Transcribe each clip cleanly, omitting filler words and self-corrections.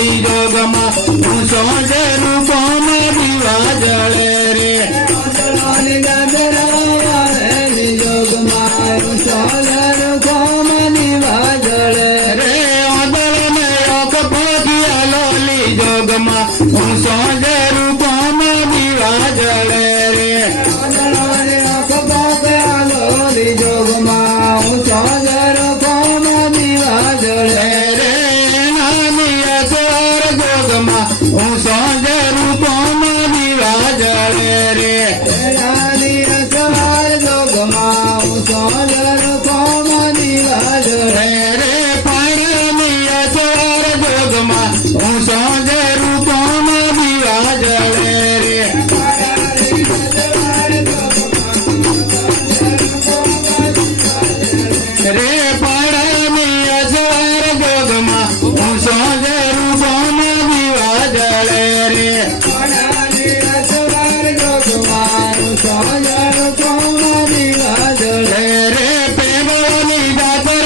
આવેલી જોગમાં હું સોજે રૂપોમાં દીવા જળે રે વાદળાની દાદરાઓ આવેલી જોગમાં હું સોજે રૂપોમાં દીવા જળે રે વાદળને ઓક પહોંચ્યા લોલી જોગમાં હું સોજે રૂપોમાં દીવા જળે રે વાદળાની આંખ પાક્યા લોલી જોગમાં હું સોજે રૂપોમાં દીવા જળે રે નાની અસવાર જોગમાં હું સોજે રૂપોમાં દીવા જળે રે રાની અસવાર જોગમાં હું સોજે રૂપોમાં દીવા જળે રે પાણીની અસવાર જોગમાં હું સોજે રૂપોમાં દીવા જળે રે રે પાણીની અસવાર જોગમાં હું સોજે રૂપોમાં દીવા જળે રે રાની અસવાર જોગમાં હું સોજે રૂપોમાં દીવા જળે રે પેગોની દાતર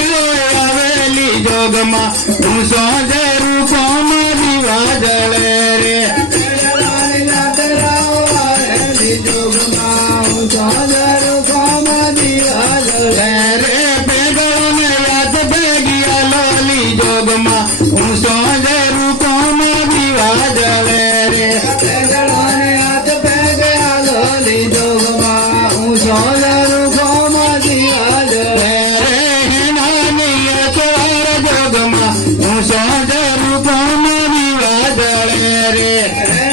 આવેલી જોગમાં હું સોજે રૂપોમાં દીવા જળે રે રાની દાદરાઓ આવેલી જોગમાં હું સોજે રૂપોમાં દીવા જળે રે પેગોને યાદ ભેગી લોલી જોગમાં હું સોજે રૂપોમાં દીવા જળે રે રાની હાથ પેગ્યા લોલી જોગમાં હું સોજે રૂપોમાં દીવા જળે રે નાની અસવાર જોગમાં હું સોજે રૂપોમાં દીવા જળે રે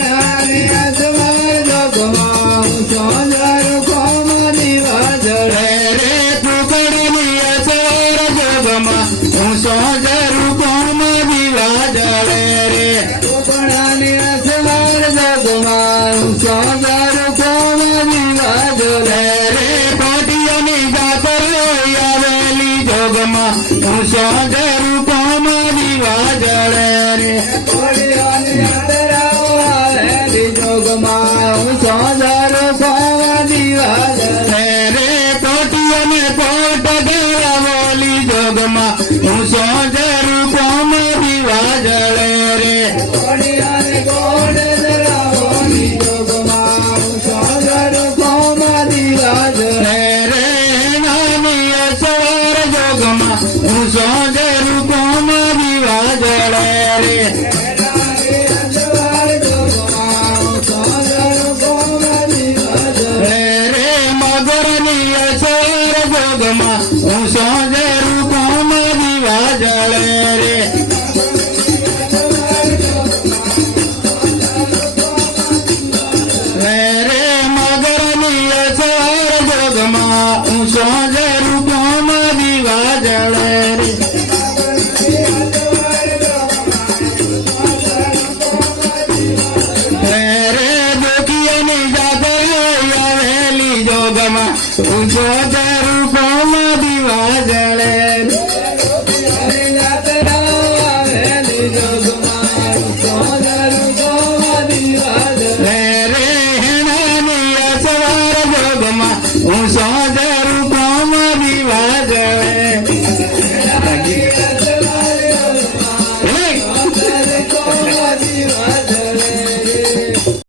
રાની અસવાર જોગમાં હું સોજે રૂપોમાં દીવા જળે રે ટુકડીની અસવાર જોગમાં હું સોજે રૂપોમાં દીવા જળે રે ટુકડાની અસવાર જોગમાં હું સોજે રૂપોમાં દીવા જળે રે પાટીઓની દાતર આવેલી જોગમાં હું સોજે રૂપોમાં દીવા જળે રે કોળીઓની યાત્રાઓ આવેલી જોગમાં હું સોજે રૂપોમાં દીવા જળે રે કોટીઓને કોટ ગળાવોલી જોગમાં હું સોજે રૂપોમાં દીવા જળે રે કોળીઓની કોડ ધરાવોની જોગમાં હું સોજે રૂપોમાં દીવા જળે રે નાની અસવાર જોગમાં હું સોજે રૂપોમાં દીવા જળે રે રાની અસવાર જોગમાં હું સોજે રૂપોમાં દીવા જળે રે મગરની અસવાર જોગમાં હું સોજે રૂપોમાં દીવા જળે રે રે મગરની અસવાર જોગમાં હું સોજે રૂપોમાં દીવા જળે રે રે દુખિયાની જાતર આવેલી જોગમાં હું સોજે રૂપોમાં દીવા જળે રે યાત્રાઓ આવેલી જોગમાં હું સોજે રૂપોમાં દીવા જળે રે નાની અસવાર જોગમાં હું સોજે રૂપોમાં